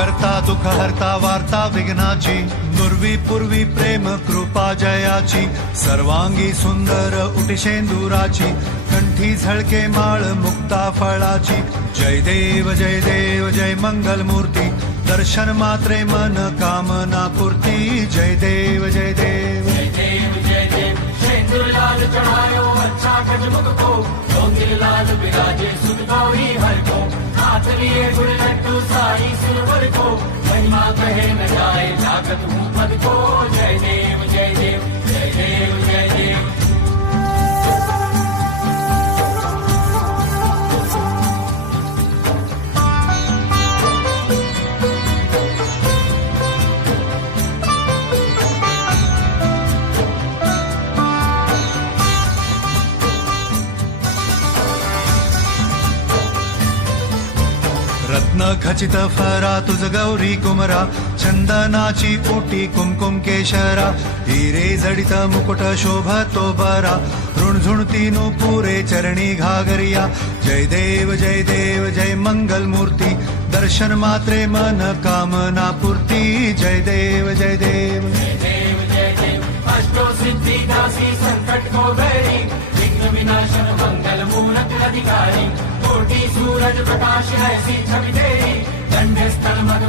करता दुःख हरता वार्ता विघ्नाची, नुर्वी पूर्वी प्रेम कृपा जयाची, सर्वांगी सुंदर उटिशेंदुराची, कंठी झळके माळ मुक्ता फळाची. जय देव जय मंगल मूर्ती, दर्शन मात्रे मन कामना पूर्ती. जय देव जय देव शेंदूर लाल चढ़ायो अच्छा गजमुख को, डोंगिर लाल विराजे सुत गौरी हर को, हाथ लिए गुड़ लड्डू सारी सुरवर को, महिमा कहे न जाए जागत हूँ पद को. जय देव जय देव जय देव जय देव. रत्न खचित फरा तुझ गौरी कुमरा, चंदनाची ओटी कुमकुम केशरा, हिरे जडित मुकुट शोभतो बरा, ऋणझुणती नुपुरे चरणी घागरिया. जय देव जय मंगल मूर्ती, दर्शन मात्रे मन कामना पूर्ती. जय देव जय देव जय देव अष्टो सिद्धि दासी संकट को बैरी, विघ्न विनाशन मंगल मूरत अधिकारी, कोटि सूरज प्रकाश ऐसी छवि तेरी, दंड स्थल मधु